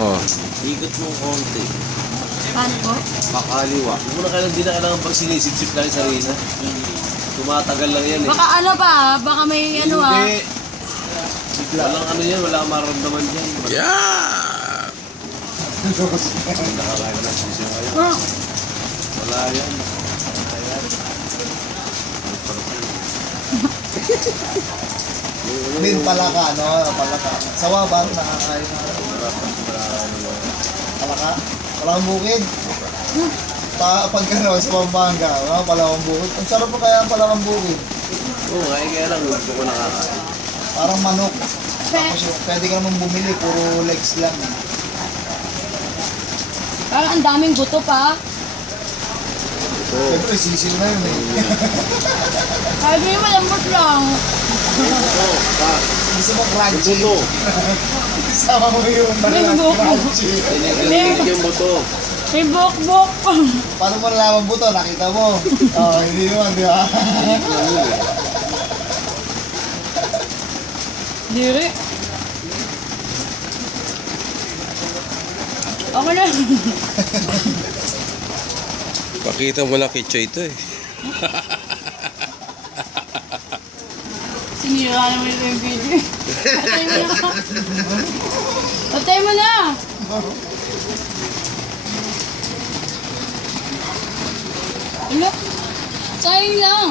Oh. Ikot mo konti. Paano po? Pakaliwa. Hindi mo na kailangan pag sinisip-sip lang yung sarili. Tumatagal lang yan eh. Baka ano pa, baka may ano Hindi. Walang ano yan, wala kang maramdaman yan. Yeah! Nakakain na sisya ngayon. Wala yan. Min palaka, no? Palaka. Sawa ba? Nakakain na. Palaka? Palakang bukid? Pag ano, sa Pampanga, no? Palakang bukid. Ang sarap pa kaya ang palakang bukid. Oo, kaya lang gusto ko nakakain. Parang manok. Tapos pwede ka naman bumili, puro legs lang. Parang ang daming buto pa. Siyempre, sisil na yun eh. Kaya mo yung malambot lang. Oo, pa. Gusto mo crunchy. Buto. Sama mo yung May balat buko. crunchy. Tinigilig yung buto. May bok-bok. Paano mo nalaman buto? Nakita mo? Oo, hindi naman, di ba? Diri. Okay na. Pakita mo lang kay Choy ito eh. Sinira naman ito yung video. Patay mo na. Patay mo na. Ano? Sayang lang.